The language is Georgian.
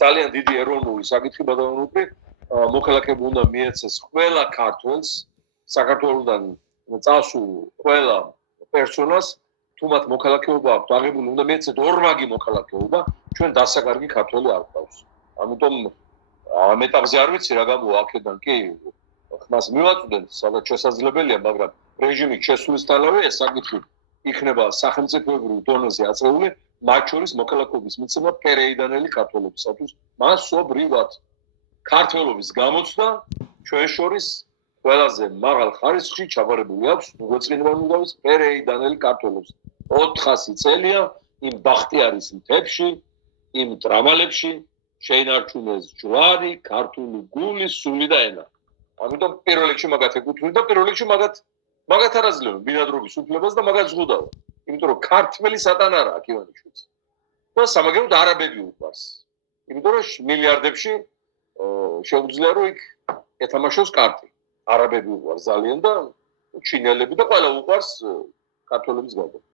ძალიან დიდი ეროვნული საკითხი ბატონო მოქალაქეები უნდა მიეცეს ყველა ქართველს საქართველოსდან წასულ ყველა პერსონას თუ მათ მოქალაქეობა აქვს აღებული უნდა მიეცეთ ორმაგი მოქალაქეობა ჩვენ დასაკარგი ქართველი არ გვყავს ამიტომ ამ ეტაპზე არ ვიცი რა გამოვა აქედან კი ხმას მივაწვდენ სადაც შესაძლებელია მაგრამ რეჟიმის შესვლისთანავე ეს საკითხი იქნება სახელმწიფოებრივ დონეზე აწეული მათ შორის მოქალაქეობის მიცემა პერეიდანელი ქართველებისათვის მასობრივად ქართველობის გამოცდა ჩვენ შორის ყველაზე მაღალ ხარისხში ჩაბარებული აქვს უგოწინებამდგარის პერეიდანელი ქართველებს 400 წელია იმ ბახტიარის მთებში იმ ტრამალებში შეინარჩუნეს ჯვარი ქართული გული სული და ენა ამიტომ პირველ რიგში მაგათ ეკუთვნით და პირველ რიგში მაგათ არაძლევენ ბინადრობის უფლებას და მაგათ ზღუდავენ იმიტომ რომ ქართველი სატან არა აქ ივანიშვილს და სამაგეროდ არაბები უყვარს იმიტომ რომ მილიარდებში შეუძლია რომ იქ ეთამაშოს კარტი არაბები უყვარს ძალიან და ჩინელები და ყველა უყვარს ქართველების გარდა